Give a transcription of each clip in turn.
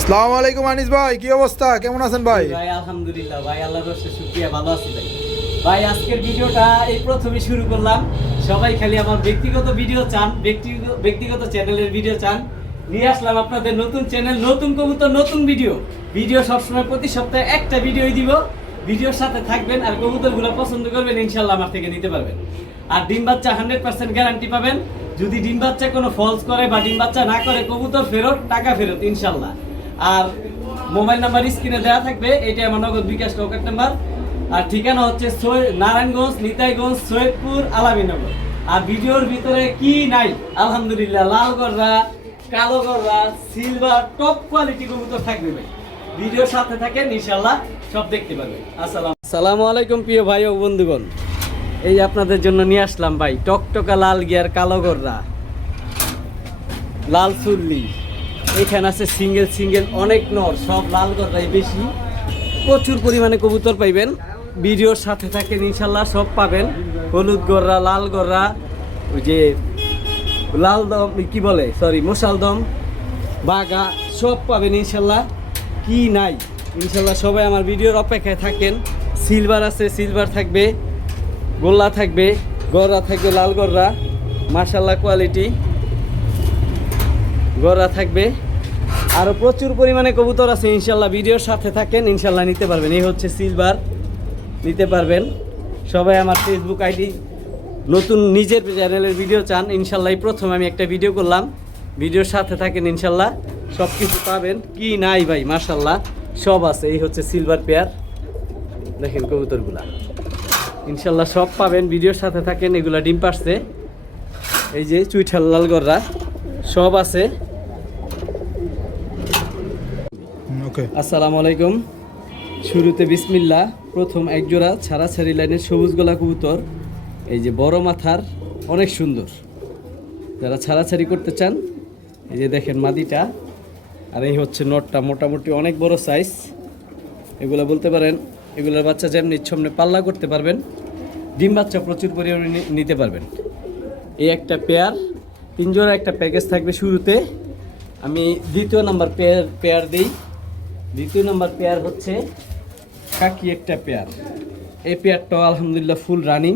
আসসালামু আলাইকুম আনিস ভাই, কি অবস্থা, কেমন আছেন ভাই? ভাই আলহামদুলিল্লাহ ভাই, আল্লাহর রহমতে শুকরিয়া, ভালো আছি ভাই। ভাই আজকের ভিডিওটা এই প্রথমে শুরু করলাম। সবাই খালি আমার ব্যক্তিগত ভিডিও চান, ব্যক্তিগত চ্যানেলের ভিডিও চান, নিয়ে আসলাম আপনাদের নতুন চ্যানেল, নতুন কবুতর, নতুন ভিডিও সবসময় প্রতি সপ্তাহে একটা ভিডিওই দিব। ভিডিওর সাথে থাকবেন আর কবুতরগুলো পছন্দ করবেন, ইনশাল্লাহ আমার থেকে নিতে পারবেন। আর ডিম বাচ্চা 100% গ্যারান্টি পাবেন। যদি ডিম বাচ্চা কোনো ফলস করে বা ডিম বাচ্চা না করে, কবুতর ফেরত, টাকা ফেরত ইনশাল্লাহ। আর মোবাইল নাম্বার স্ক্রিনে দেওয়া থাকবে, এটা আমার নগদ বিকাশ নগদ নাম্বার। আর ঠিকানা হচ্ছে নারায়ণগঞ্জ, নিতাইগঞ্জ, সৈয়দপুর, আলামিনগর। আর ভিডিওর ভিতরে কি নাই, আলহামদুলিল্লাহ লাল গররা, কালো গররা, সিলভার, টপ কোয়ালিটি কবুতর থাকবে ভাই। ভিডিওর সাথে থাকেন, ইনশাআল্লাহ সব দেখতে পারবেন। আসসালামু আলাইকুম প্রিয় ভাই ও বন্ধুগণ, এই আপনাদের জন্য নিয়ে আসলাম ভাই টকটকা লাল গিয়ার কালো গররা, লাল চুল্লি। এখানে আছে সিঙ্গেল অনেক নর, সব লাল গররাই বেশি। প্রচুর পরিমাণে কবুতর পাইবেন, ভিডিওর সাথে থাকেন, ইনশাল্লাহ সব পাবেন। হলুদ গররা, লাল গররা, ওই যে লাল দম কি বলে, সরি মোশালদম, বাগা, সব পাবেন ইনশাল্লাহ। কি নাই ইনশাল্লাহ, সবাই আমার ভিডিওর অপেক্ষায় থাকেন। সিলভার আছে, সিলভার থাকবে, গোল্লা থাকবে, গররা থাকবে, লাল গররা, মাশাল্লাহ কোয়ালিটি গররা থাকবে। আরও প্রচুর পরিমাণে কবুতর আছে ইনশাল্লাহ, ভিডিওর সাথে থাকেন, ইনশাল্লাহ নিতে পারবেন। এই হচ্ছে সিলভার, নিতে পারবেন। সবাই আমার ফেসবুক আইডি, নতুন নিজের চ্যানেলের ভিডিও চান, ইনশাল্লাহ এই প্রথম আমি একটা ভিডিও করলাম। ভিডিওর সাথে থাকেন, ইনশাল্লাহ সব কিছু পাবেন। কি নাই ভাই, মাশাল্লাহ সব আছে। এই হচ্ছে সিলভার পেয়ার, দেখেন কবুতরগুলা, ইনশাল্লাহ সব পাবেন। ভিডিওর সাথে থাকেন। এগুলা ডিম পাড়ছে, এই যে চুইঠাল লাল গররা সব আছে। ওকে, আসসালামু আলাইকুম। শুরুতে বিসমিল্লাহ। প্রথম একজোড়া ছাড়াছাড়ি লাইনের সবুজ গলা কবুতর, এই যে বড় মাথার, অনেক সুন্দর। যারা ছাড়াছাড়ি করতে চান, এই যে দেখেন মাদিটা, আর এই হচ্ছে নটটা, মোটামুটি অনেক বড় সাইজ। এগুলো বলতে পারেন, এগুলোর বাচ্চা যেমনি ইচ্ছমনে পাল্লা করতে পারবেন, ডিম বাচ্চা প্রচুর পরিমাণে নিতে পারবেন। এই একটা পেয়ার, 3 জোড়া একটা প্যাকেজ থাকবে শুরুতে। আমি দ্বিতীয় নাম্বার পেয়ার দিই। দ্বিতীয় নাম্বার পেয়ার হচ্ছে খাকি একটা পেয়ার। এই পেয়ারটাও আলহামদুলিল্লাহ ফুল রানিং।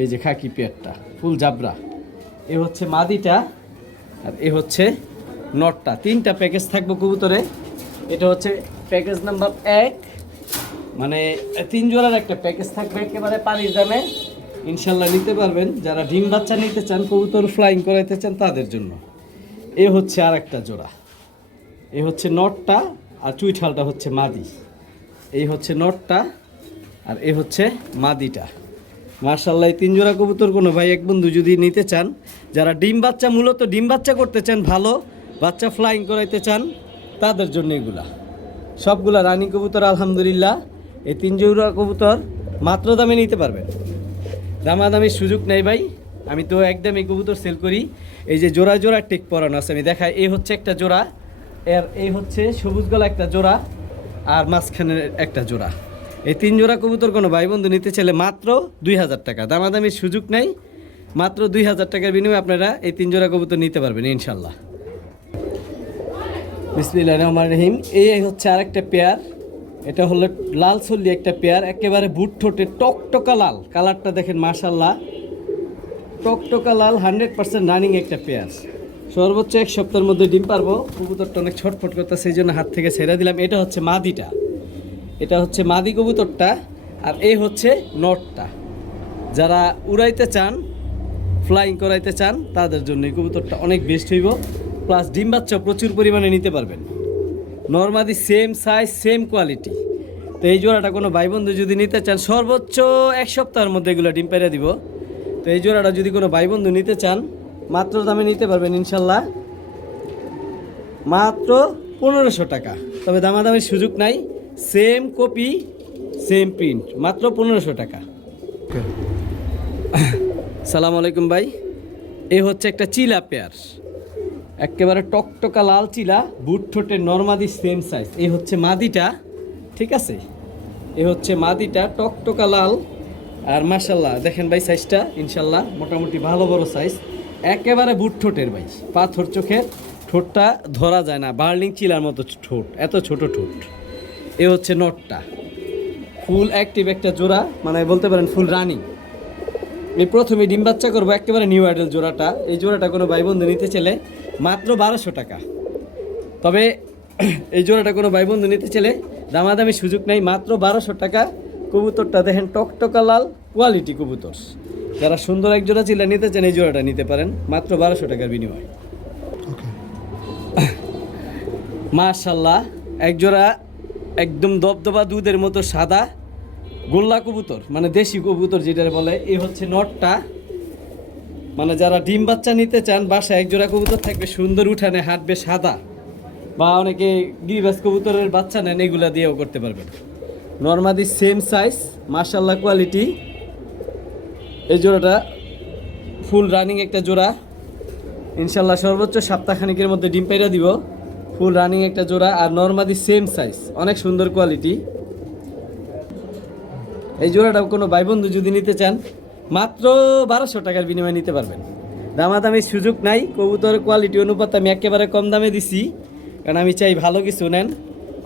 এই যে খাকি পেয়ারটা ফুল জাবরা। এ হচ্ছে মাদিটা, আর এ হচ্ছে নটটা। 3টা প্যাকেজ থাকবে কবুতরে। এটা হচ্ছে প্যাকেজ নাম্বার 1, মানে 3 জোড়ার একটা প্যাকেজ থাকবে, একেবারে পানির দামে ইনশাল্লাহ নিতে পারবেন। যারা ডিম বাচ্চা নিতে চান, কবুতর ফ্লাইং করাইতে চান, তাদের জন্য। এ হচ্ছে আর একটা জোড়া। এ হচ্ছে নটটা, আর চুইঠালটা হচ্ছে মাদি। এই হচ্ছে নটটা, আর এ হচ্ছে মাদিটা। মার্শাল্লাহ এই 3 জোড়া কবুতর কোনো ভাই এক বন্ধু যদি নিতে চান, যারা ডিম বাচ্চা, মূলত ডিম বাচ্চা করতে চান, ভালো বাচ্চা ফ্লাইং করাইতে চান, তাদের জন্য এগুলা সবগুলা রানিং কবুতর আলহামদুলিল্লাহ। এই 3 জোড়া কবুতর মাত্র দামে নিতে পারবেন, দামাদামির সুযোগ নেই ভাই। আমি তো একদম এই কবুতর সেল করি। এই যে জোড়া জোড়া টেক পরানো আছে, আমি দেখাই। এই হচ্ছে একটা জোড়া, এই হচ্ছে সবুজ গলা একটা জোড়া, আর মাঝখানের একটা জোড়া। এই 3 জোড়া কবুতর কোনো ভাই বন্ধু নিতে চাইলে মাত্র 2000 টাকা, দামাদামির সুযোগ নেই। মাত্র 2000 টাকার বিনিময়ে আপনারা এই 3 জোড়া কবুতর নিতে পারবেন ইনশাল্লাহ। বিসমিল্লাহির রহমানির রহিম। এই হচ্ছে আরেকটা পেয়ার। এটা হলো লাল চল্লি একটা পেয়ার, একেবারে বুট ঠোঁটে টকটকা লাল কালারটা দেখেন, মাশাল্লাহ টকটকা লাল, 100% রানিং একটা পেয়ার। সর্বোচ্চ 1 সপ্তাহের মধ্যে ডিম পারবো। কবুতরটা অনেক ছটফট করতে, সেই জন্য হাত থেকে ছেড়ে দিলাম। এটা হচ্ছে মাদিটা, এটা হচ্ছে মাদি কবুতরটা, আর এই হচ্ছে নটটা। যারা উড়াইতে চান, ফ্লাইং করাইতে চান, তাদের জন্য এই কবুতরটা অনেক বেস্ট হইব। প্লাস ডিম বাচ্চা প্রচুর পরিমাণে নিতে পারবেন। নর্মাদি সেম সাইজ, সেম কোয়ালিটি। তো এই জোড়াটা কোনো ভাই বন্ধু যদি নিতে চান, সর্বোচ্চ 1 সপ্তাহের মধ্যে এগুলো ডিম পেরে দিব। তো এই জোড়াটা যদি কোনো ভাই বন্ধু নিতে চান, মাত্র দামে নিতে পারবেন ইনশাল্লাহ, মাত্র 1500 টাকা। তবে দামাদামির সুযোগ নাই, সেম কপি সেম প্রিন্ট, মাত্র 1500 টাকা। সালামু আলাইকুম ভাই। এ হচ্ছে একটা চিলা পেয়ার, একেবারে টকটকা লাল চিলা, বুট ঠোঁটের নরমাদি সেম সাইজ। এই হচ্ছে মাদিটা, ঠিক আছে। এ হচ্ছে মাদিটা, টকটকা লাল, আর মাশাল্লাহ দেখেন ভাই সাইজটা ইনশাল্লাহ মোটামুটি ভালো বড় সাইজ, একেবারে বুট ঠোঁটের ভাই, পাথর চোখের, ঠোঁটটা ধরা যায় না, বার্লিং চিলার মতো ঠোঁট, এত ছোট ঠোঁট। এ হচ্ছে নটটা, ফুল অ্যাক্টিভ একটা জোড়া, মানে বলতে পারেন ফুল রানিং। আমি প্রথমে ডিম বাচ্চা করবো একেবারে নিউ আইডল জোড়াটা। এই জোড়াটা কোনো ভাই বন্ধু নিতে চাইলে মাত্র 1200 টাকা। তবে এই জোড়াটা কোনো ভাই বন্ধু নিতে চাইলে দামাদামি সুযোগ নেই, মাত্র 1200 টাকা। কবুতরটা দেখেন টকটকা লাল, কোয়ালিটি কবুতর। যারা সুন্দর এক জোড়া চিলা নিতে চান এই জোড়াটা নিতে পারেন মাত্র 1200 টাকার বিনিময়ে। ওকে। মাশাল্লাহ, এক জোড়া একদম দবদবা দুধের মতো সাদা গোল্লা কবুতর, মানে দেশি কবুতর যেটা বলে। এই হচ্ছে নটটা, মানে যারা ডিম বাচ্চা নিতে চান বাসায় এক জোড়া কবুতর থাকবে, সুন্দর উঠানে হাঁটবে সাদা, বা অনেকে গিরিবাজ কবুতরের বাচ্চা নেন, এগুলা দিয়েও করতে পারবেন। নর্মাদি সেম সাইজ, মাশাল্লাহ কোয়ালিটি। এই জোড়াটা ফুল রানিং একটা জোড়া, ইনশাল্লাহ সর্বোচ্চ সপ্তাহখানিকের মধ্যে ডিম পাইরা দিব। ফুল রানিং একটা জোড়া, আর নর্মাদি সেম সাইজ, অনেক সুন্দর কোয়ালিটি। এই জোড়াটা কোনো ভাই বন্ধু যদি নিতে চান মাত্র 1200 টাকার বিনিময়ে নিতে পারবেন। দামাদামির সুযোগ নাই, কবুতর কোয়ালিটি অনুপাতে আমি একেবারে কম দামে দিছি, কারণ আমি চাই ভালো কিছু নেন।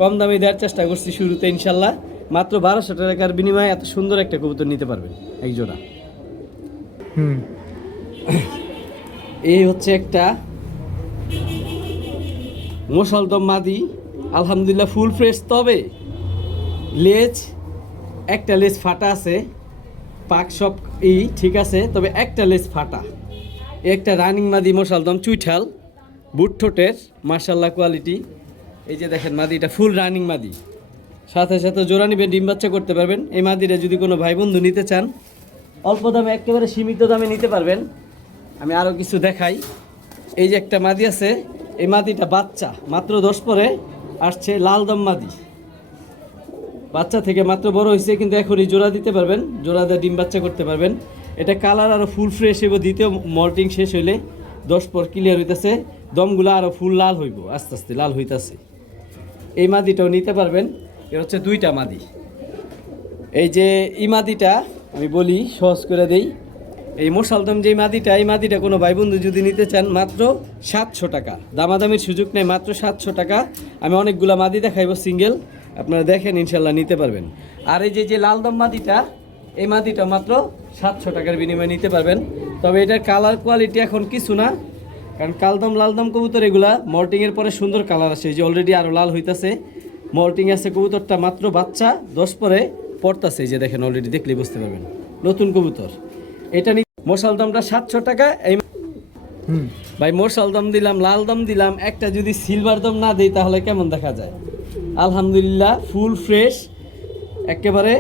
কম দামে দেওয়ার চেষ্টা করছি শুরুতে, ইনশাল্লাহ মাত্র 1200 টাকার বিনিময়ে এত সুন্দর একটা কবুতর নিতে পারবেন এক জোড়া। এই হচ্ছে একটা মোশালদম মাদি, আলহামদুলিল্লাহ ফুল ফ্রেশ। তবে লেজ, একটা লেজ ফাটা আছে, পাক সব ঠিক আছে, তবে একটা লেজ ফাটা। একটা রানিং মাদি মোশালদম চুইঠাল, বুট ঠোঁটের, মাশাল্লাহ কোয়ালিটি। এই যে দেখেন মাদিটা ফুল রানিং মাদি, সাথে সাথে জোড়া নিবে ডিম বাচ্চা করতে পারবেন। এই মাদিটা যদি কোনো ভাই বন্ধু নিতে চান অল্প দামে, একেবারে সীমিত দামে নিতে পারবেন। আমি আরও কিছু দেখাই। এই যে একটা মাদি আছে, এই মাদিটা বাচ্চা মাত্র 10 পরে আসছে, লালদম মাদি, বাচ্চা থেকে মাত্র বড় হয়েছে, কিন্তু এখনই জোড়া দিতে পারবেন, জোড়া দিয়ে ডিম বাচ্চা করতে পারবেন। এটা কালার আরও ফুল ফ্রেশ হইব, দ্বিতীয় মল্টিং শেষ হইলে 10 পর ক্লিয়ার হইতেছে, দমগুলো আরও ফুল লাল হইব, আস্তে আস্তে লাল হইতেছে। এই মাদিটাও নিতে পারবেন। এ হচ্ছে দুইটা মাদি। এই যে এই মাদিটা আমি বলি সহজ করে দেই, এই মোশালদম যে মাদিটা, এই মাদিটা কোনো ভাই বন্ধু যদি নিতে চান মাত্র 700 টাকা। দামাদামির সুযোগ নেই, মাত্র 700 টাকা। আমি অনেকগুলা মাদি দেখাইব সিঙ্গেল, আপনারা দেখেন ইনশাল্লাহ নিতে পারবেন। আর এই যে লালদম মাদিটা, এই মাদিটা মাত্র 700 টাকার বিনিময়ে নিতে পারবেন। তবে এটার কালার কোয়ালিটি এখন কিছু না, কারণ কালদম লালদম কবুতর এগুলা মল্টিংয়ের পরে সুন্দর কালার আসে। এই যে অলরেডি আরও লাল হইতাছে, মল্টিং আছে কবুতরটা, মাত্র বাচ্চা 10 পরে পড়তাছে। এই যে দেখেন অলরেডি দেখলেই বুঝতে পারবেন নতুন কবুতর। এটা মোশালদমটা 700 টাকা। এই ভাই মোশালদম দিলাম, লালদম দিলাম, একটা যদি সিলভার দম না দিই তাহলে কেমন দেখা যায়? আলহামদুলিল্লাহ ফুল ফ্রেশ, একেবারে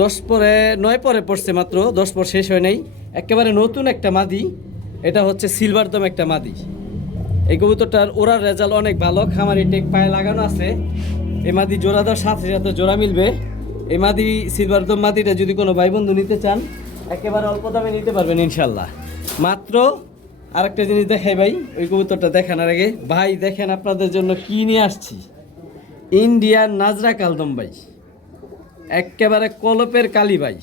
10 পরে 9 পরে পড়ছে, মাত্র 10 পর শেষ হয় নাই, একেবারে নতুন একটা মাদি। এটা হচ্ছে সিলভার দম একটা মাদি। এই কবুতরটার ওরার রেজাল্ট অনেক ভালো, খামারি টেক পায়ে লাগানো আছে। এই মাদি জোড়া দেওয়ার সাথে সাথে জোড়া মিলবে। এই মাদি সিলভার দম মাদিটা যদি কোনো ভাই বন্ধু নিতে চান একেবারে অল্প দামে নিতে পারবেন ইনশাল্লাহ। মাত্র আরেকটা জিনিস দেখাই ভাই, ওই কবুতরটা দেখানোর আগে ভাই দেখেন আপনাদের জন্য কি নিয়ে আসছি। ইন্ডিয়ান নাজরা কালদম ভাই, একেবারে কলপের কালি ভাই,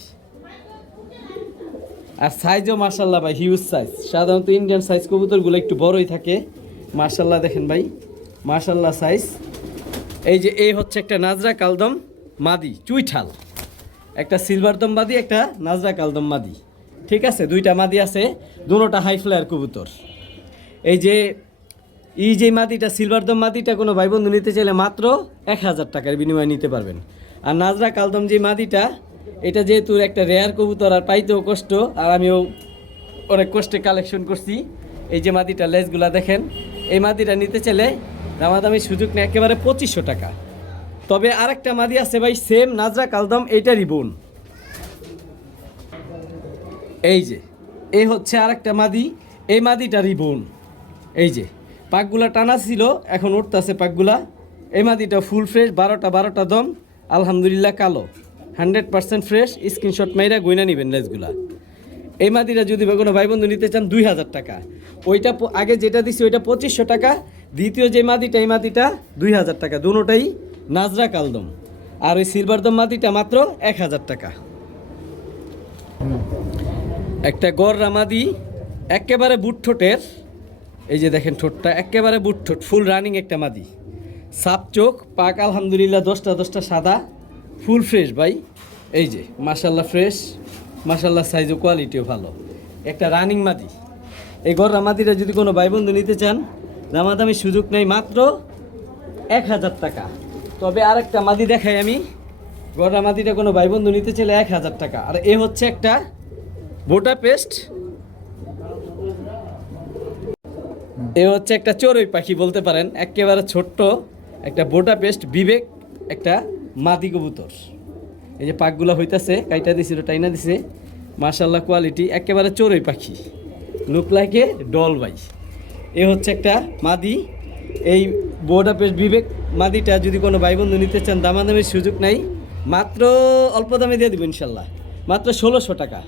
আর সাইজও মাশাল্লাহ ভাই হিউজ সাইজ। সাধারণত ইন্ডিয়ান সাইজ কবুতরগুলো একটু বড়ই থাকে, মাশাল্লাহ দেখেন ভাই, মাশাল্লাহ সাইজ। এই যে এই হচ্ছে একটা নাজরা কালদম মাদি চুইঠাল, একটা সিলভার দম মাদি, একটা নাজরা কালদম মাদি, ঠিক আছে? দুইটা মাদি আছে, দুটোটা হাই ফ্লায়ার কবুতর। এই যে মাদিটা সিলভার দম মাদিটা কোনো ভাই বন্ধু নিতে চাইলে মাত্র 1000 টাকার বিনিময়ে নিতে পারবেন। আর নাজরা কালদম যে মাদিটা, এটা যেহেতু একটা রেয়ার কবুতর আর পাইতেও কষ্ট, আর আমিও অনেক কষ্টে কালেকশন করছি। এই যে মাদিটা লেজগুলা দেখেন, এই মাদিটা নিতে চাইলে দামাদামি সুযোগ নেই, একেবারে 2500 টাকা। তবে আরেকটা মাদি আছে ভাই সেম নাজরা কালদম, এইটারই বোন। এই যে এই হচ্ছে আরেকটা মাদি, এই মাদিটারই বোন। এই যে পাকগুলা টানা ছিল, এখন উঠতেছে পাকগুলা। এই মাদিটা ফুল ফ্রেশ, 12টা দম, আলহামদুলিল্লাহ কালো, 100% ফ্রেশ। স্ক্রিনশট মাইরা গয়না নেবেন লেজগুলা। এই মাদিটা যদি কোনো ভাই বন্ধু নিতে চান 2000 টাকা। ওইটা আগে যেটা দিছি ওইটা 2500 টাকা, দ্বিতীয় যে মাদিটা এই মাদিটা 2000 টাকা, দুটোটাই নাজরা কালদম। আর ওই সিলভার দম মাদিটা মাত্র 1000 টাকা। একটা গররা মাদি, একেবারে বুট ঠোঁটের, এই যে দেখেন ঠোঁটটা একেবারে বুট ঠোঁট, ফুল রানিং একটা মাদি, সাপ চোখ, পাক আলহামদুলিল্লাহ 10টা সাদা, ফুল ফ্রেশ ভাই। এই যে মাশাল্লাহ ফ্রেশ, মাশাল্লাহ সাইজ ও কোয়ালিটিও ভালো, একটা রানিং মাদি। এই গররা মাদিটা যদি কোনো ভাই বন্ধু নিতে চান, দামাদামি সুযোগ নেই, মাত্র 1000 টাকা। তবে আরেকটা মাদি দেখাই আমি, গররা মাদিটা কোনো ভাই বন্ধু নিতে চাইলে 1000 টাকা। আর এ হচ্ছে একটা বোটা পেস্ট, এ হচ্ছে একটা চড়ুই পাখি বলতে পারেন, একেবারে ছোট্ট একটা বোটা পেস্ট বিবেক, একটা মাদি কবুতর। এই যে পাকগুলো হইতাছে, কাইটা দিছিল, টাইনা দিছে, মাশাল্লাহ কোয়ালিটি, একেবারে চড়ুই পাখি, লুক লাইকে ডল ভাই। এ হচ্ছে একটা মাদি, এই বোটা পেস্ট বিবেক মাদিটা যদি কোনো ভাই বন্ধু নিতে চান, দামাদামির সুযোগ নাই, মাত্র অল্প দামে দিয়ে দিব ইনশাল্লাহ, মাত্র 1600 টাকা।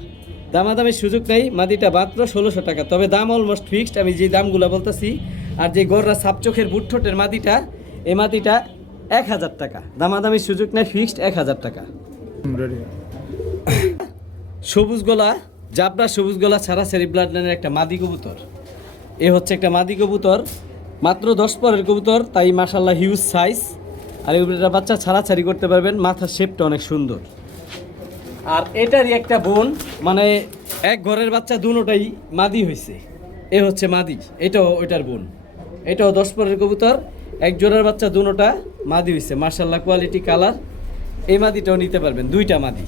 দামাদামির সুযোগ নেই, মাদিটা মাত্র 1600 টাকা। তবে দাম অলমোস্ট ফিক্সড, আমি যে দামগুলো বলতেছি। আর যে গররা সাপ চোখের বুট ঠোঁটের মাদিটা, এই মাদিটা 1000 টাকা, দামাদামির সুযোগ নেই, ফিক্সড 1000 টাকা। রেডি। সবুজ গলা, জাবরা সবুজ গলা ছাড়া সেরি ব্লাড লাইনের একটা মাদি কবুতর। এ হচ্ছে একটা মাদি কবুতর, মাত্র 10 পরের কবুতর, তাই মাশাল্লাহ হিউজ সাইজ। আর এগুলোটা বাচ্চা ছাড়াছাড়ি করতে পারবেন, মাথার শেপটা অনেক সুন্দর। আর এটারই একটা বোন, মানে এক ঘরের বাচ্চা দুটোটাই মাদি হয়েছে। এ হচ্ছে মাদি, এটাও ওইটার বোন, এটাও 10 পরের কবুতর, এক জোড়ার বাচ্চা দুটোটা মাদি হয়েছে, মাশাল্লাহ কোয়ালিটি কালার। এই মাদিটাও নিতে পারবেন, দুইটা মাদি।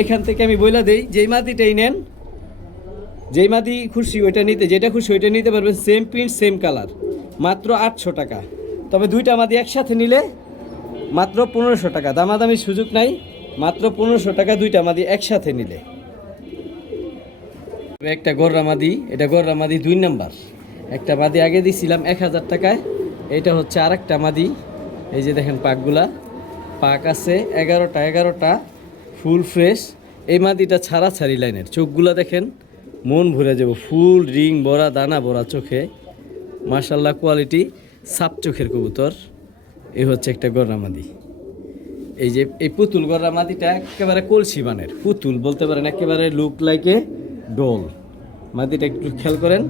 এখান থেকে আমি বইলা দেই, যেই মাদিটাই নেন, যেই মাদি খুশি ওইটা নিতে, যেটা খুশি ওইটা নিতে পারবেন, সেম প্রিন্ট সেম কালার, মাত্র 800 টাকা। তবে দুইটা মাদি একসাথে নিলে মাত্র 1500 টাকা, দামাদামির সুযোগ নাই, মাত্র 1500 টাকা দুইটা মাদি একসাথে নিলে। একটা গররা মাদি, এটা গররা মাদি 2 নাম্বার, একটা মাদি আগে দিছিলাম 1000 টাকায়, এটা হচ্ছে আরেকটা মাদি। এই যে দেখেন পাকগুলা, পাক আছে 11টা ফুল ফ্রেশ। এই মাদিটা ছাড়াছাড়ি লাইনের, চোখগুলা দেখেন মন ভরে যাব, ফুল রিং ভরা, দানা ভরা চোখে, মাশাল্লাহ কোয়ালিটি, সাপ চোখের কবুতর। এই হচ্ছে একটা গররা মাদি। এই যে এই পুতুল গররা মাদিটা একেবারে কলসি বানের পুতুল বলতে পারেন, একেবারে লুক লাইকে ডল। মাদিটা একটু খেয়াল করেন,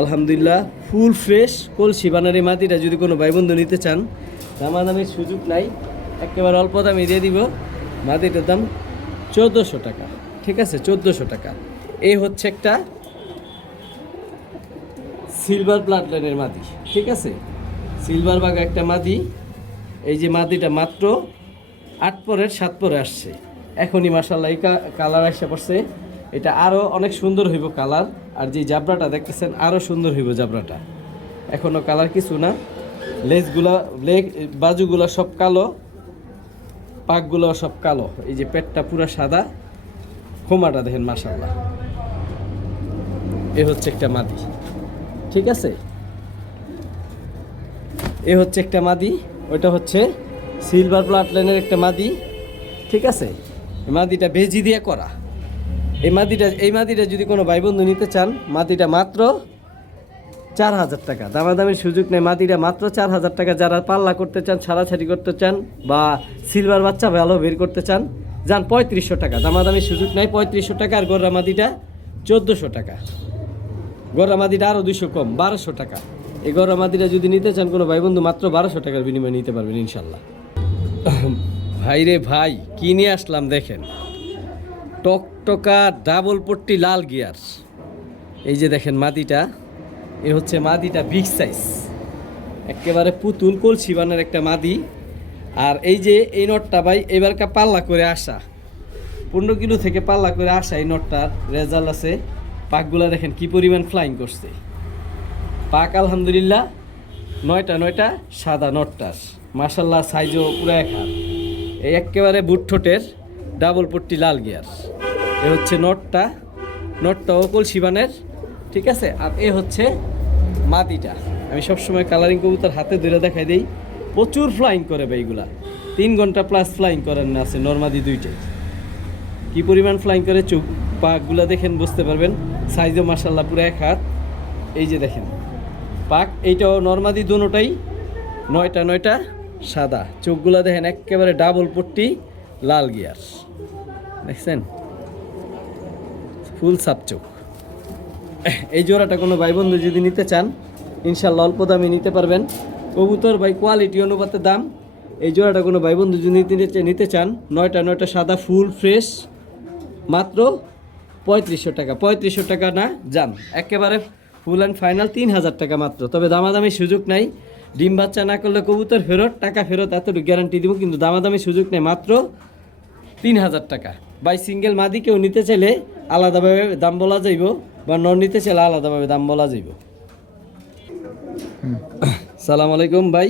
আলহামদুলিল্লাহ ফুল ফ্রেশ কলসি বানের। এই মাদিটা যদি কোনো ভাই বন্ধু নিতে চান, দামাদামির সুযোগ নাই, একেবারে অল্প দামে দিয়ে দিব। মাদিটার দাম 1400 টাকা, ঠিক আছে, 1400 টাকা। এই হচ্ছে একটা সিলভার ব্লাড লাইনের মাদি, ঠিক আছে, সিলভার বাগা একটা মাদি। এই যে মাদিটা মাত্র 8 পরের 7 পরে আসছে, এখনই মাশাল্লাহ এই কালার আসা পড়ছে। এটা আরও অনেক সুন্দর হইব কালার। আর যে জাবরাটা দেখতেছেন আরও সুন্দর হইব জাবরাটা, এখনও কালার কিছু না। লেজগুলা, বাজুগুলা সব কালো, পাকগুলো সব কালো। এই যে পেটটা পুরো সাদা, খোমাটা দেখেন মাশাল্লাহ। এ হচ্ছে একটা মাদি, ঠিক আছে, এ হচ্ছে একটা মাদি, ওইটা হচ্ছে সিলভার ব্লাড লাইনের একটা মাদি, ঠিক আছে। মাদিটা বেজি দিয়ে করা। এই মাদিটা যদি কোনো ভাই বন্ধু নিতে চান, মাদিটা মাত্র 4000 টাকা, দামাদামির সুযোগ নেই, মাদিটা মাত্র 4000 টাকা। যারা পাল্লা করতে চান, ছাড়াছাড়ি করতে চান, বা সিলভার বাচ্চা ভালো বের করতে চান, যান 3500 টাকা, দামাদামির সুযোগ নেই, 3500 টাকা। আর গররা মাদিটা 1400 টাকা, গররা মাদিটা আরও 200 কম, 1200 টাকা। এই গররা মাদিটা যদি নিতে চান কোনো ভাই বন্ধু, মাত্র 1200 টাকার বিনিময়ে নিতে পারবেন ইনশাল্লাহ। ভাই রে ভাই, কি নিয়ে আসলাম দেখেন, টকটকা ডাবল পট্টি লাল গিয়ার। এই যে দেখেন মাদিটা, এ হচ্ছে মাদিটা বিগ সাইজ, একেবারে পুতুল কলসি বানের একটা মাদি। আর এই যে এই নটটা ভাই এবারকার পাল্লা করে আসা, 15 কিলো থেকে পাল্লা করে আসা এই নটটার রেজাল্ট আছে। পাকগুলা দেখেন কি পরিমাণ ফ্লাইং করছে, পাক আলহামদুলিল্লাহ 9টা সাদা নটটার, মাশাল্লাহ সাইজও পুরো এক হাত। এই একেবারে বুট ঠোঁটের ডাবল পট্টি লাল গিয়ার। এ হচ্ছে নটটাও কলসি বানের, ঠিক আছে। আর এ হচ্ছে মাদিটা। আমি সবসময় কালারিং কবুতর হাতে ধরে দেখাই দিই, প্রচুর ফ্লাইং করে ভাই, এইগুলা 3 ঘন্টা প্লাস ফ্লাইং করেন না আছে নর্মাদি দুইটাই, কি পরিমাণ ফ্লাইং করে। চোখ পাকগুলা দেখেন বুঝতে পারবেন, সাইজও মাশাল্লাহ পুরো এক হাত। এই যে দেখেন পাক, এইটাও নর্মাদি দুটোটাই 9টা সাদা, চোখগুলা দেখেন একেবারে ডাবল পট্টি লাল গিয়ার, দেখছেন ফুল সাপ চোখ। এই জোড়াটা কোনো ভাই বন্ধু যদি নিতে চান ইনশাল্লাহ অল্প দামে নিতে পারবেন। কবুতর ভাই কোয়ালিটি অনুপাতে দাম। এই জোড়াটা কোনো ভাই বন্ধু যদি নিতে চান, নয়টা সাদা ফুল ফ্রেশ, মাত্র 3500 টাকা। 3500 টাকা না জান, একেবারে ফুল অ্যান্ড ফাইনাল 3000 টাকা মাত্র। তবে দামাদামি সুযোগ নাই, ডিম বাচ্চা না করলে কবুতর ফেরত, টাকা ফেরত, এতটুকু গ্যারান্টি দিব। কিন্তু দামাদামি সুযোগ নেই, মাত্র 3000 টাকা। বাই সিঙ্গেল মাদি কেউ নিতে চাইলে আলাদাভাবে দাম বলা যাইব, বা নন নিতে চাইলে আলাদাভাবে দাম বলা যাইব। সালাম আলাইকুম ভাই।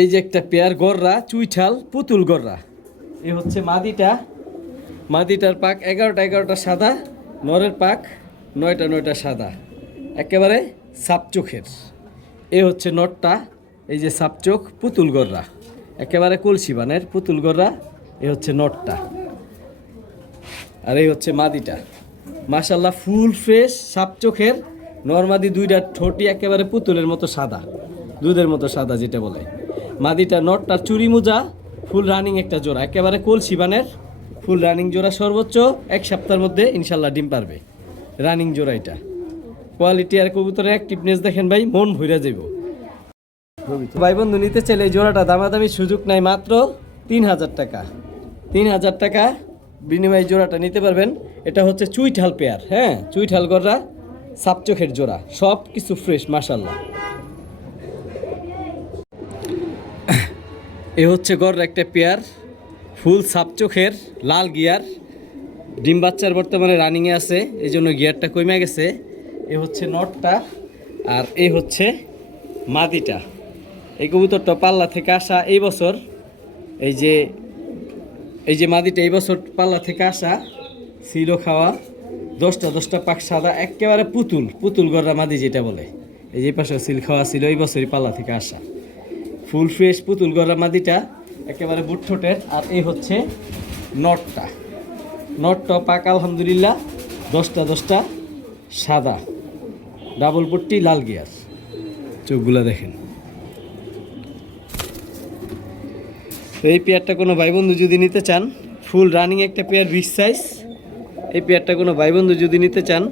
এই যে একটা পেয়ার গররা, চুইঠাল পুতুল গররা, এ হচ্ছে মাদিটা। মাদিটার পাক 11টা সাদা, নরের পাক 9টা সাদা, একেবারে সাপচোখের। এ হচ্ছে নটটা, এই যে সাপচোখ পুতুল গররা, একেবারে কলসি বানের পুতুল গররা। এ হচ্ছে নটটা, আর এই হচ্ছে মাদিটা। মাশাল্লাহ ফুল ফ্রেশ সাপচোখের নরমাদি, দুইটা ঠোঁটি একেবারে পুতুলের মতো সাদা, দুধের মতো সাদা যেটা বলে। মাদিটা নটটার চুরি মোজা, ফুল রানিং একটা জোড়া, একেবারে কলসি বানের ফুল রানিং জোড়া। সর্বোচ্চ 1 সপ্তাহের মধ্যে ইনশাল্লাহ ডিম পারবে, রানিং জোড়া এটা। কোয়ালিটি আর কবুতরের অ্যাক্টিভনেস দেখেন ভাই, মন ভইরা যাইব। ভাই বন্ধু নিতে চাইলে এই জোড়াটা দামাদামি সুযোগ নাই, মাত্র 3000 টাকা। 3000 টাকা বিনিময়ে জোড়াটা নিতে পারবেন। এটা হচ্ছে চুইঠাল পেয়ার, হ্যাঁ চুইঠাল গররা, সাপচোখের জোড়া, সব কিছু ফ্রেশ মাশাল্লাহ। এ হচ্ছে গররা একটা পেয়ার, ফুল সাপচোখের, লাল গিয়ার, ডিম বাচ্চার বর্তমানে রানিংয়ে আছে, এই জন্য গিয়ারটা কমে গেছে। এ হচ্ছে নটটা, আর এ হচ্ছে মাদিটা। এই কবুতরটা পাল্লা থেকে আসা এই বছর, এই যে মাদিটা এই বছর পাল্লা থেকে আসা, ছিল খাওয়া, 10টা পাক সাদা, একেবারে পুতুল গররা মাদি যেটা বলে। এই যে পাশে সিল খাওয়া ছিল, এই বছরই পাল্লা থেকে আসা, ফুল ফ্রেশ পুতুল গররা মাদিটা, একেবারে বুট ঠোঁটের। আর এই হচ্ছে নটটা পাক আলহামদুলিল্লাহ, 10টা সাদা, ডাবল পট্টি, লাল গিয়ার, চোখগুলা দেখেন। তো এই পেয়ারটা কোনো ভাই বন্ধু যদি নিতে চান, ফুল রানিং একটা পেয়ার, বিগ সাইজ। এই পেয়ারটা কোনো ভাই বন্ধু যদি নিতে চান,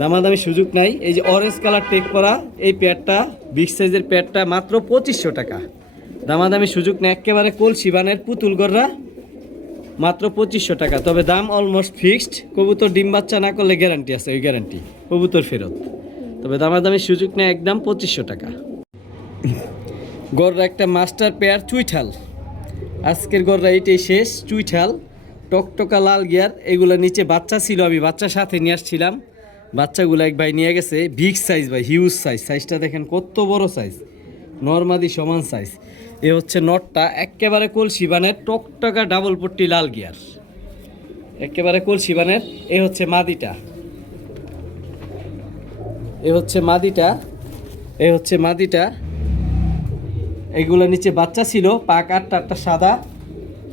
দামাদামি সুযোগ নাই। এই যে অরেঞ্জ কালার টেক করা এই পেয়ারটা, বিগ সাইজের পেয়ারটা, মাত্র 2500 টাকা। দামাদামি সুযোগ নেই, একেবারে কলসি বানের পুতুল গররা, মাত্র 2500 টাকা। তবে দাম অলমোস্ট ফিক্সড। কবুতর ডিম বাচ্চা না করলে গ্যারান্টি আছে, ওই গ্যারান্টি কবুতর ফেরত। তবে দামাদামি সুযোগ নেই, একদম 2500 টাকা। গররা একটা মাস্টার পেয়ার চুইঠাল, আজকের গররা এইটাই শেষ। চুইঠাল টকটকা লাল গিয়ার, এগুলো নিচে বাচ্চা ছিল, আমি বাচ্চার সাথে নিয়ে আসছিলাম, বাচ্চাগুলো এক ভাই নিয়ে গেছে। বিগ সাইজ ভাই, হিউজ সাইজ, সাইজটা দেখেন কত বড় সাইজ, নরমাদি সমান সাইজ। এ হচ্ছে নটটা, একেবারে কলসি বানের, টকটকা ডাবল পট্টি লাল গিয়ার, একেবারে কলসি বানের। এ হচ্ছে মাদিটা, এ হচ্ছে মাদিটা। এগুলো নিচে বাচ্চা ছিল, পাক 8টা সাদা,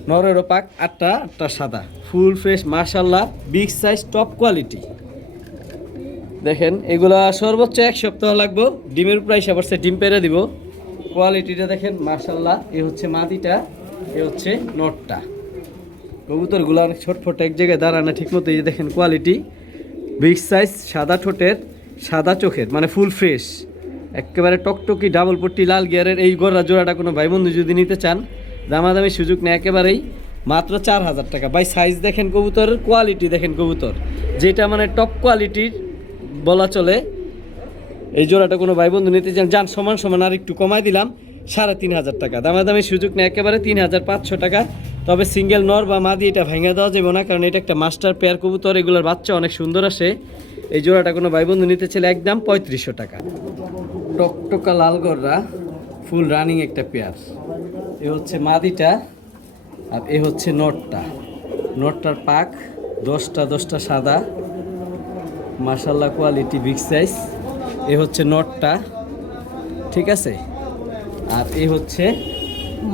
নরেরও পাক 8টা সাদা, ফুল ফ্রেশ মাশাল্লাহ, বিগ সাইজ, টপ কোয়ালিটি। দেখেন এগুলা সর্বোচ্চ 1 সপ্তাহ লাগবে, ডিমের উপর এসে পড়ছে, ডিম পেরে দিব। কোয়ালিটিটা দেখেন মাশাল্লাহ। এ হচ্ছে মাদিটা, এ হচ্ছে নটটা। কবুতরগুলো অনেক ছটফট, এক জায়গায় দাঁড়ায় না ঠিক মতো। এই যে দেখেন কোয়ালিটি, বিগ সাইজ, সাদা ঠোঁটের, সাদা চোখের, মানে ফুল ফ্রেশ, একেবারে টকটকি ডাবল পট্টি লাল গিয়ারের। এই গররা জোড়াটা কোনো ভাই বন্ধু যদি নিতে চান, দামাদামি সুযোগ নেই, একেবারেই মাত্র 4000 টাকা। ভাই সাইজ দেখেন কবুতরের, কোয়ালিটি দেখেন কবুতর, যেটা মানে টপ কোয়ালিটির বলা চলে। এই জোড়াটা কোনো ভাই বন্ধু নিতে চান, যান সমান আর একটু কমাই দিলাম, 3500 টাকা। দামাদামি সুযোগ নেই, একেবারে 3500 টাকা। তবে সিঙ্গেল নর বা মাদি এটা ভেঙে দেওয়া যাবে না, কারণ এটা একটা মাস্টার পেয়ার কবুতর, এগুলোর বাচ্চা অনেক সুন্দর আসে। এই জোড়াটা কোনো ভাই বন্ধু নিতে চাইলে একদম 3500 টাকা। টকটকা লাল গররা, ফুল রানিং একটা পেয়ার। এ হচ্ছে মাদিটা, আর এ হচ্ছে নটটার পাক 10টা সাদা, মাশাল্লাহ কোয়ালিটি, বিগ সাইজ। এ হচ্ছে নটটা, ঠিক আছে। আর এই হচ্ছে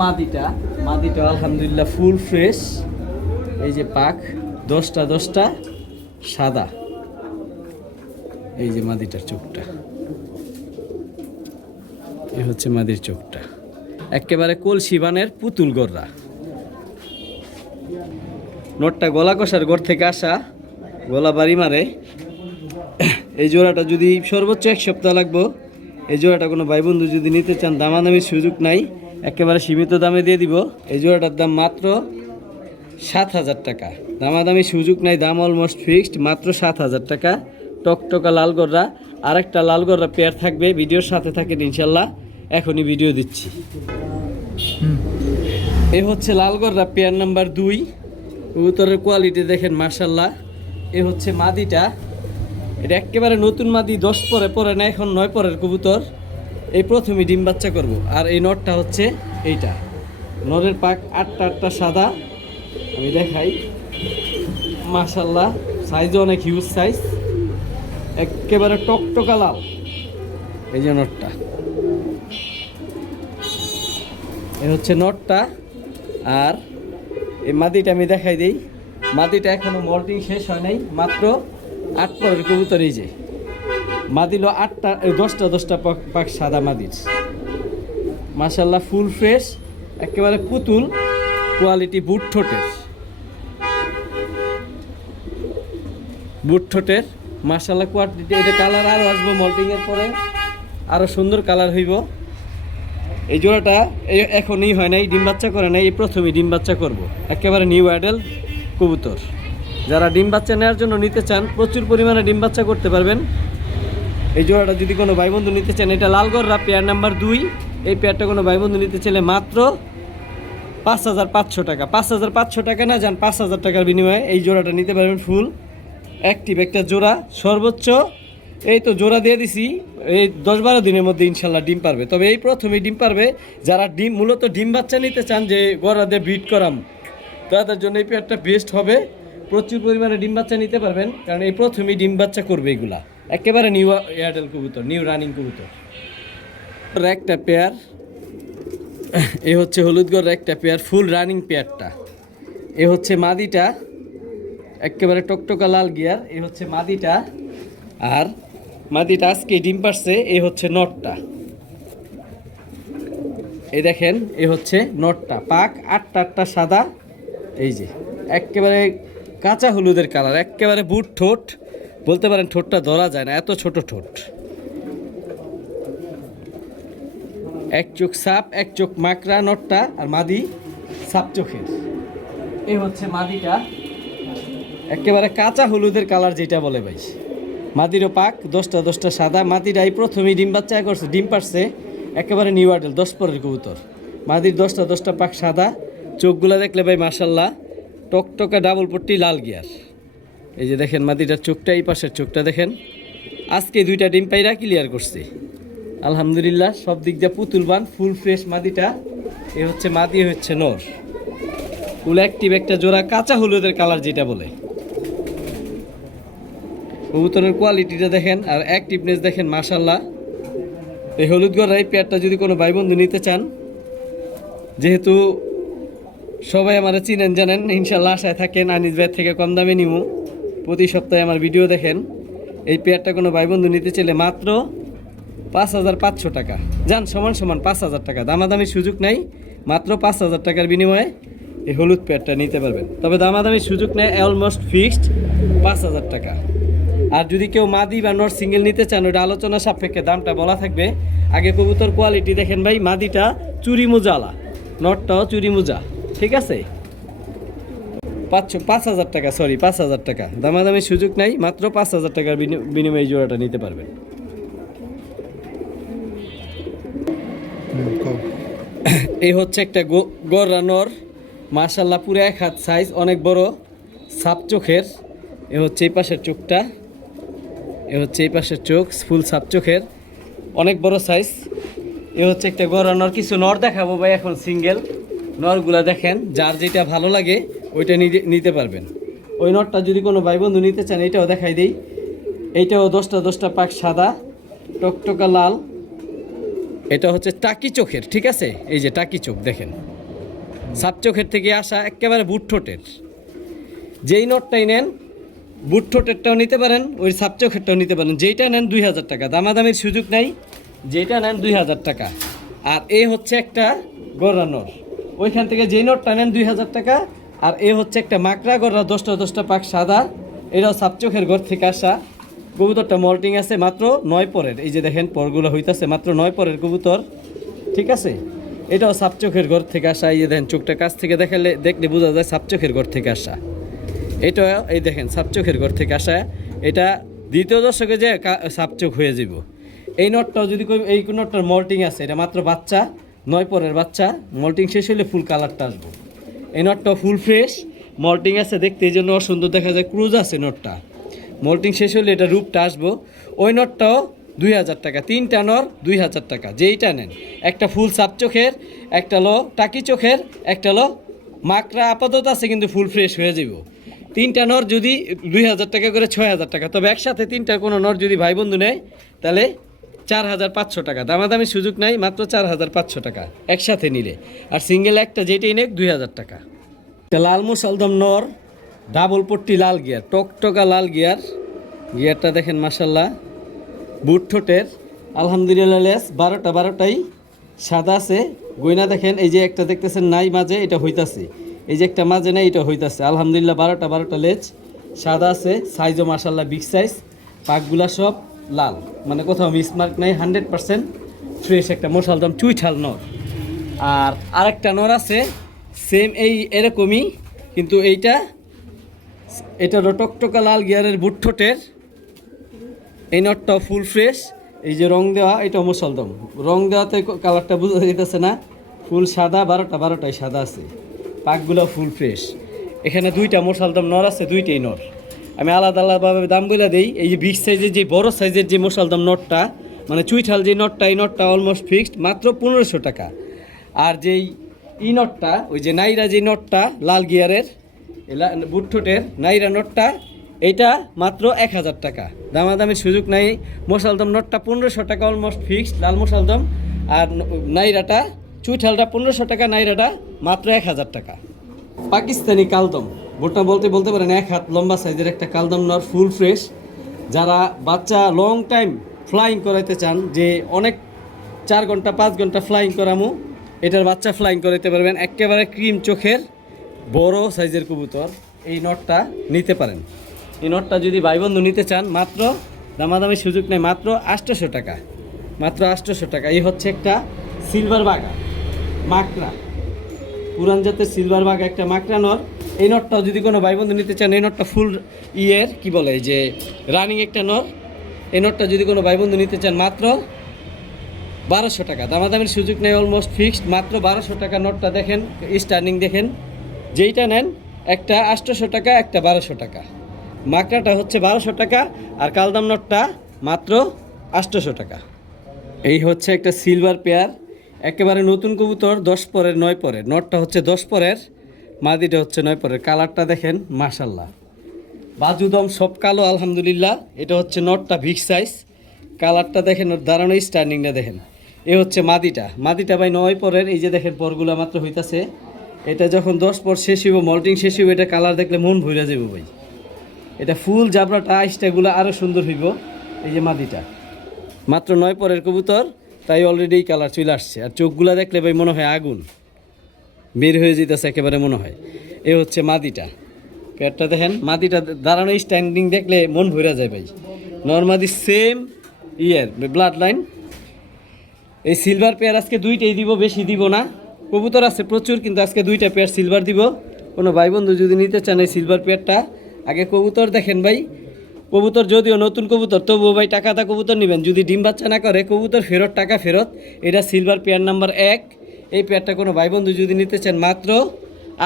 মাদিটা আলহামদুলিল্লাহ ফুল ফ্রেশ। এই যে পাক 10টা সাদা, এই যে মাদিটার চোখটা, এই হচ্ছে মাদির চোখটা, একেবারে কলসি বানের পুতুল গররা। নটটা গলা কষার ঘর থেকে আসা, গলা বাড়ি মারে, এই জোড়াটা যদি সর্বোচ্চ 1 সপ্তাহ লাগবো, এই জোড়াটা কোনো ভাই বন্ধু যদি নিতে চান দামাদামির সুযোগ নাই, একেবারে সীমিত দামে দিয়ে দিব। এই জোড়াটার দাম মাত্র 7,000 টাকা, দামাদামি সুযোগ নাই, দাম অলমোস্ট ফিক্সড, মাত্র 7,000 টাকা। টকটকা লাল গররা, আরেকটা লাল গররা পেয়ার থাকবে, ভিডিওর সাথে থাকেন ইনশাল্লাহ, এখনই ভিডিও দিচ্ছি। এ হচ্ছে লাল গররা পেয়ার নাম্বার 2। কবুতরের কোয়ালিটি দেখেন মাশাল্লাহ। এ হচ্ছে মাদিটা, এটা একেবারে নতুন মাদি, 10 পরে না, এখন 9 পরের কবুতর, এই প্রথমে ডিম বাচ্চা করব। আর এই নটটা হচ্ছে এইটা, নরের পাক 8টা সাদা, আমি দেখাই মাশাল্লাহ, সাইজও অনেক হিউজ সাইজ, একেবারে টকটকা লাল। এই যে নটটা, এ হচ্ছে নটটা। আর এই মাদিটা আমি দেখাই দিই, মাদিটা এখনো মল্টিং শেষ হয় নাই, মাত্র 8 পরের কবুতর। এই যে মাদিল 10টা পাক সাদা মাদির, মাশাল্লাহ ফুল ফ্রেশ, একেবারে পুতুল কোয়ালিটি, বুট ঠোঁটের মাশাল্লাহ কোয়ালিটি। এটা কালার আরও আসবো, মল্টিংয়ের পরে আরও সুন্দর কালার হইব। এই জোড়াটা এখনই হয় নাই, ডিম বাচ্চা করে নাই, এই প্রথমেই ডিম বাচ্চা করব। একেবারে নিউ অ্যাডাল কবুতর, যারা ডিম বাচ্চা নেওয়ার জন্য নিতে চান, প্রচুর পরিমাণে ডিম বাচ্চা করতে পারবেন। এই জোড়াটা যদি কোনো ভাই বন্ধু নিতে চান, এটা লালগড়রা পেয়ার নাম্বার 2, এই পেয়ারটা কোনো ভাই বন্ধু নিতে চাইলে মাত্র 5,500 টাকা। 5,500 টাকা না, যান 5,000 টাকার বিনিময়ে এই জোড়াটা নিতে পারবেন। ফুল অ্যাক্টিভ একটা জোড়া, সর্বোচ্চ এই তো জোড়া দিয়ে দিছি, এই 10-12 দিনের মধ্যে ইনশাল্লাহ ডিম পারবে। তবে এই প্রথমেই ডিম পারবে, যারা মূলত ডিম বাচ্চা নিতে চান, যে গড়া দিয়ে ব্রিড করাম, তাদের জন্য এই পেয়ারটা বেস্ট হবে। প্রচুর পরিমাণে ডিম বাচ্চা নিতে পারবেন, কারণ এই প্রথমেই ডিম বাচ্চা করবে। এগুলা একেবারে নিউ এয়ারটেল কবুতর, নিউ রানিং কবুতর। একটা পেয়ার, এ হচ্ছে হলুদগড় একটা পেয়ার, ফুল রানিং পেয়ারটা। এ হচ্ছে মাদিটা, একেবারে টকটকা লাল গিয়ার, এ হচ্ছে মাদিটা। আর মাদিটা আজকে ডিম পারছে। এ হচ্ছে নটটা, এই দেখেন, এ হচ্ছে নটটা, পাক 8টা সাদা। এই যে একেবারে কাঁচা হলুদের কালার, একেবারে বুট ঠোঁট, বলতে পারেন ঠোঁটটা ধরা যায় না, এত ছোট ঠোঁট। এক চোখ সাপ, এক চোখ মাকড়া নটটা, আর মাদি সাপ চোখের। এই হচ্ছে মাদিটা, একেবারে কাঁচা হলুদের কালার যেটা বলে ভাই। মাদিরও পাক 10টা সাদা। মাদিটা এই প্রথমেই ডিম বাচ্চা করছে, ডিম পারছে, একেবারে নিউ অ্যাডাল 10 পরের কবুতর। মাদির 10টা পাক সাদা, চোখগুলা দেখলে ভাই মাশাল্লাহ, টকটকা ডাবল পট্টি লাল গিয়ার। এই যে দেখেন মাদিটার চোখটা, এই পাশের চোখটা দেখেন, আজকে 2টা ডিম পাইরা ক্লিয়ার করছে আলহামদুলিল্লাহ, সব দিক দিয়ে পুতুলবান, ফুল ফ্রেশ মাদিটা। এ হচ্ছে মাদি, হচ্ছে নর, ফুল অ্যাক্টিভ একটা জোড়া, কাঁচা হলুদের কালার যেটা বলে। কবুতরের কোয়ালিটিটা দেখেন, আর অ্যাক্টিভনেস দেখেন মাশাল্লাহ। এই হলুদগড় এই পেয়ারটা যদি কোনো ভাই বন্ধু নিতে চান, যেহেতু সবাই আমার চিনেন জানেন, ইনশাল্লাহ আশায় থাকেন আনিস ভাইয়ের থেকে কম দামে নিব, প্রতি সপ্তাহে আমার ভিডিও দেখেন। এই পেয়ারটা কোনো ভাই বন্ধু নিতে চাইলে মাত্র 5,500 টাকা, যান সমান 5,000 টাকা, দামাদামির সুযোগ নাই, মাত্র 5,000 টাকার বিনিময়ে এই হলুদ পেয়ারটা নিতে পারবেন। তবে দামাদামির সুযোগ নেই, অলমোস্ট ফিক্সড 5,000 টাকা। আর যদি কেউ মাদি বা নর সিঙ্গেল নিতে চান, ওটা আলোচনা সাপেক্ষে দামটা বলা থাকবে। আগে কবুতর কোয়ালিটি দেখেন ভাই, মাদিটা চুরি মোজালা, নটটাও চুরি মোজা, ঠিক আছে। 5,000 টাকা, সরি 5,000 টাকা, দামাদামির সুযোগ নাই, মাত্র 5,000 টাকার বিনিময়ে এই জোড়াটা নিতে পারবেন। এই হচ্ছে একটা গররা নর, মাশাল্লাহ পুরো 1 হাত সাইজ, অনেক বড় সাপ চোখের। এ হচ্ছে এই পাশের চোখটা, এ হচ্ছে এই পাশের চোখ, ফুল সাপ চোখের, অনেক বড় সাইজ। এ হচ্ছে একটা গররা নর। কিছু নর দেখাবো ভাই এখন, সিঙ্গেল নরগুলা দেখেন, যার যেটা ভালো লাগে ওইটা নিতে পারবেন। ওই নরটা যদি কোনো ভাই বন্ধু নিতে চান, এইটাও দেখাই দিই। এইটাও 10টা পাক সাদা, টকটকা লাল। এটা হচ্ছে টাকি চোখের, ঠিক আছে, এই যে টাকি চোখ দেখেন, সাপ চোখের থেকে আসা, একেবারে বুট ঠোঁটের। যেই নটটাই নেন, বুট ঠোঁটেরটাও নিতে পারেন, ওই সাপ চোখেরটাও নিতে পারেন, যেইটা নেন 2,000 টাকা, দামাদামির সুযোগ নাই, যেটা নেন 2,000 টাকা। আর এ হচ্ছে একটা গররা নর, ওইখান থেকে যেই নটটা নেন 2,000 টাকা। আর এ হচ্ছে একটা মাকড়া গররা, 10টা পাক সাদা, এটাও সাপ চোখের ঘর থেকে আসা, কবুতরটা মল্টিং আছে মাত্র 9 পরের, এই যে দেখেন পরগুলো হইতাছে মাত্র 9 পরের কবুতর, ঠিক আছে। এটাও সাপচোখের ঘর থেকে আসা, এই যে দেখেন চোখটা কাছ থেকে দেখলে বোঝা যায় সাপচোখের ঘর থেকে আসা। এটা এই দেখেন সাপচোখের ঘর থেকে আসা, এটা দ্বিতীয় দশকে যে সাপচোখ হয়ে যাব। এই নটটাও যদি এই নটটার মল্টিং আছে, এটা মাত্র বাচ্চা 9 পরের বাচ্চা, মল্টিং শেষ হলে ফুল কালারটা আসবো। এই নটটাও ফুল ফ্রেশ, মল্টিং আছে, দেখতে এই জন্য সুন্দর দেখা যায়, ক্রুজ আছে নটটা, মল্টিং শেষ হলে এটা রূপটা আসবো। ওই নটটাও 2000 টাকা, 3টা নর 2000 টাকা, যেইটা নেন। একটা ফুল সাপ চোখের, একটা লো টাকি চোখের, একটা লো মাকড়া আপাতত আছে কিন্তু ফুল ফ্রেশ হয়ে যাব। 3টা নর যদি 2000 টাকা করে 6000 টাকা, তবে একসাথে 3টা কোনো নর যদি ভাই বন্ধু নেয় তাহলে 4500 টাকা, দামাদামি সুযোগ নাই, মাত্র 4500 টাকা একসাথে নিলে। আর সিঙ্গেল একটা যেটাই নেক 2000 টাকা। লাল মুসালদম নর, ডাবল পট্টি লাল গিয়ার, টকটকা লাল গিয়ার, গিয়ারটা দেখেন মাশাল্লাহ, বুট ঠোঁটের, আলহামদুলিল্লাহ লেস 12টাই সাদা আছে। গয়না দেখেন, এই যে একটা দেখতেছেন নাই মাঝে, এটা হইতাছে, এই যে একটা মাঝে নাই, এটা হইতাছে, আলহামদুলিল্লাহ 12টা লেজ সাদা আছে, সাইজও মাশাল্লাহ বিগ সাইজ, পাকগুলা সব লাল, মানে কোথাও মিসমার্ক নাই, 100% ফ্রেশ একটা মুসালদম চুইঠাল নর। আর আরেকটা নর আছে সেম এই এরকমই, কিন্তু এটা টকটকা লাল গিয়ারের বুট ঠোঁটের, এই নটটাও ফুল ফ্রেশ, এই যে রং দেওয়া, এটা মুসালদম, রং দেওয়াতে কালারটা বোঝা যেতেছে না, ফুল সাদা, 12টাই সাদা আছে, পাকগুলো ফুল ফ্রেশ। এখানে 2টা মুসালদম নর আছে, 2টাই নর। আমি আলাদা আলাদাভাবে দাম বলে দিই। এই যে বিগ সাইজের যে বড় সাইজের যে মুসালদম নটটা, মানে চুইঠাল যে নটটা, এই নটটা অলমোস্ট ফিক্সড মাত্র 1500 টাকা। আর যেই নটটা, ওই যে নাইরা যে নটটা লাল গিয়ারের বুট ঠোঁটের নাইরা নটটা, এইটা মাত্র 1000 টাকা, দামাদামির সুযোগ নাই। মুসালদম নটটা 1500 টাকা অলমোস্ট ফিক্সড, লাল মুসালদম। আর নাইরাটা চুইঠালটা 1500 টাকা, নাইরাটা মাত্র 1000 টাকা। পাকিস্তানি কালদম, ভুট্টা বলতে পারেন 1 হাত লম্বা সাইজের একটা কালদম নর, ফুল ফ্রেশ। যারা বাচ্চা লং টাইম ফ্লাইং করাইতে চান, যে অনেক 4 ঘন্টা 5 ঘন্টা ফ্লাইং করামু, এটার বাচ্চা ফ্লাইং করাইতে পারবেন। একেবারে ক্রিম চোখের বড় সাইজের কবুতর, এই নটটা নিতে পারেন। এই নটটা যদি ভাই বন্ধু নিতে চান, মাত্র দামাদামি সুযোগ নেই, মাত্র 800 টাকা, মাত্র 800 টাকা। এই হচ্ছে একটা সিলভার বাগা মাকড়া, পুরান জাতের সিলভার বাগা একটা মাকড়া নর। এই নটটাও যদি কোনো ভাই বন্ধু নিতে চান, এই নটটা ফুল কি বলে যে রানিং একটা নর, এই নটটা যদি কোনো ভাই বন্ধু নিতে চান, মাত্র 1200 টাকা, দামাদামির সুযোগ নেই, অলমোস্ট ফিক্সড, মাত্র 1200 টাকা। নটটা দেখেন, স্টার্নিং দেখেন, যেইটা নেন একটা 800 টাকা, একটা 1200 টাকা। মাকড়াটা হচ্ছে 1200 টাকা, আর কালদাম নটটা মাত্র 800 টাকা। এই হচ্ছে একটা সিলভার পেয়ার, একেবারে নতুন কবুতর, 10 পরের 9 পরের, নটটা হচ্ছে 10 পরের, মাদিটা হচ্ছে 9 পরের। কালারটা দেখেন মাশাল্লাহ, বাজুদম সব কালো, আলহামদুলিল্লাহ। এটা হচ্ছে নটটা বিগ সাইজ, কালারটা দেখেন, ওর দাঁড়ানো স্ট্যান্ডিংটা দেখেন। এ হচ্ছে মাদিটা ভাই 9 পরের, এই যে দেখেন পরগুলা মাত্র হইতাছে। এটা যখন 10 পর শেষ হইব, মল্টিং শেষ হইব, এটা কালার দেখলে মন ভইরা যাবো ভাই। এটা ফুল জাবরাটা আইসটাগুলো আরও সুন্দর হইব। এই যে মাদিটা মাত্র 9 পরের কবুতর, তাই অলরেডি এই কালার চলে আসছে। আর চোখগুলা দেখলে ভাই মনে হয় আগুন বের হয়ে যেতেছে একেবারে মনে হয়। এ হচ্ছে মাদিটা, পেটটা দেখেন, মাদিটা দাঁড়ানো স্ট্যান্ডিং দেখলে মন ভরে যায় ভাই। নর্মাদি সেম ব্লাড লাইন। এই সিলভার পেয়ার আজকে 2টাই দিব, বেশি দিব না। কবুতর আছে প্রচুর, কিন্তু আজকে 2টা পেয়ার সিলভার দিব। কোনো ভাই বন্ধু যদি নিতে চান এই সিলভার পেয়ারটা, আগে কবুতর দেখেন ভাই। কবুতর যদিও নতুন কবুতর, তবুও ভাই টাকাটা কবুতর নেবেন। যদি ডিম বাচ্চা না করে, কবুতর ফেরত, টাকা ফেরত। এটা সিলভার পেয়ার নাম্বার 1। এই পেয়ারটা কোনো ভাই বন্ধু যদি নিতে চান, মাত্র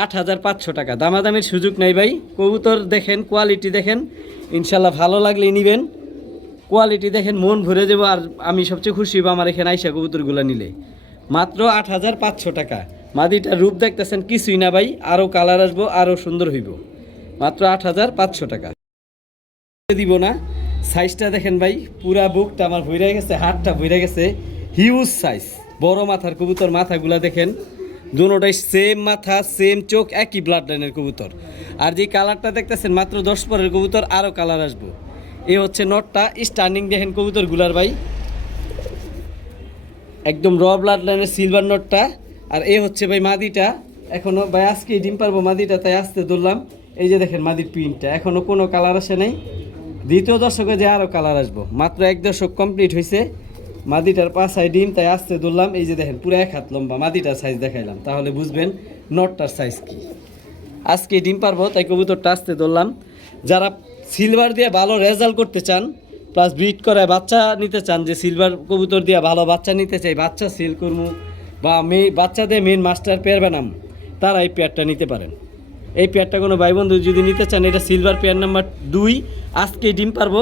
8500 টাকা, দামাদামির সুযোগ নেই ভাই। কবুতর দেখেন, কোয়ালিটি দেখেন, ইনশাল্লাহ ভালো লাগলেই নেবেন। কোয়ালিটি দেখেন, মন ভরে যাবো। আর আমি সবচেয়ে খুশি হবো আমার এখানে আইসা কবুতরগুলো নিলে। মাত্র 8500 টাকা। মাদিটার রূপ দেখতেছেন, কিছুই না ভাই, আরও কালার আসবো, আরও সুন্দর হইব। মাত্র 8500 টাকা দিব না। সাইজটা দেখেন ভাই, পুরা বুকটা আমার ভইরা গেছে, হাতটা ভইরা গেছে, হিউজ সাইজ, বড় মাথার কবুতর। মাথাগুলা দেখেন, দুটোটাই সেম মাথা, সেম চোখ, একই ব্লাড লাইনের কবুতর। আর যে কালারটা দেখতেছেন, মাত্র 10 পরের কবুতর, আরও কালার আসবো। এ হচ্ছে নটটা, স্টার্নিং দেখেন কবুতর গুলার ভাই, একদম র ব্লাড লাইনের সিলভার নটটা। আর এ হচ্ছে ভাই মাদিটা, এখনো ভাই আজকেই ডিম পারবো মাদিটা, তাই আসতে ধরলাম। এই যে দেখেন মাদির প্রিন্টটা, এখনো কোনো কালার আসে নাই, দ্বিতীয় দশকে যে আরও কালার আসবো, মাত্র 1 দশক কমপ্লিট হয়েছে। মাদিটার পাশায় ডিম, তাই আসতে ধরলাম। এই যে দেখেন পুরো 1 হাত লম্বা, মাদিটার সাইজ দেখাইলাম, তাহলে বুঝবেন নটটার সাইজ কি। আজকে ডিম পারবো, তাই কবুতরটা আসতে ধরলাম। যারা সিলভার দিয়ে ভালো রেজাল্ট করতে চান, প্লাস ব্রিড করে বাচ্চা নিতে চান, যে সিলভার কবুতর দিয়ে ভালো বাচ্চা নিতে চাই, বাচ্চা সেল করবো বা বাচ্চা দিয়ে মেন মাস্টার পেয়ার বানাম, তারা এই পেয়ারটা নিতে পারেন। এই পেয়ারটা কোনো ভাই বন্ধু যদি নিতে চান, এটা সিলভার পেয়ার নাম্বার 2। আজকে ডিম পারবো,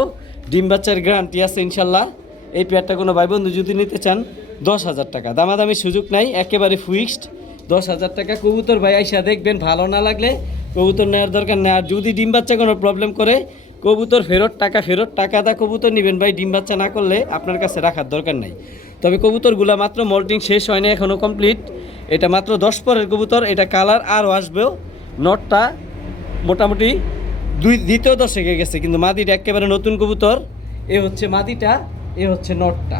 ডিম বাচ্চার গ্যারান্টি আছে ইনশাল্লাহ। এই পেয়ারটা কোনো ভাই বন্ধু যদি নিতে চান 10,000 টাকা, দামাদামি সুযোগ নাই, একেবারে ফিক্সড 10,000 টাকা। কবুতর ভাই আইসা দেখবেন, ভালো না লাগলে কবুতর নেওয়ার দরকার নেই। আর যদি ডিম বাচ্চা কোনো প্রবলেম করে, কবুতর ফেরত, টাকা দা কবুতর নেবেন ভাই। ডিম বাচ্চা না করলে আপনার কাছে রাখার দরকার নাই। তবে কবুতরগুলো মাত্র মল্টিং শেষ হয়নি, এখনও কমপ্লিট। এটা মাত্র 10 পরের কবুতর, এটা কালার আরও আসবেও। নটটা মোটামুটি দ্বিতীয় দশকে গেছে, কিন্তু মাদিটা একেবারে নতুন কবুতর। এ হচ্ছে মাদিটা, এ হচ্ছে নটটা।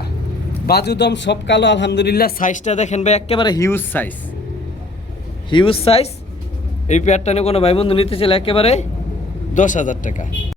বাজুদম সব কালো আলহামদুলিল্লাহ। সাইজটা দেখেন ভাই, একেবারে হিউজ সাইজ, হিউজ সাইজ। এই পেয়ারটা নিয়ে কোনো ভাই বন্ধু নিতে চাইলে একেবারে 10,000 টাকা।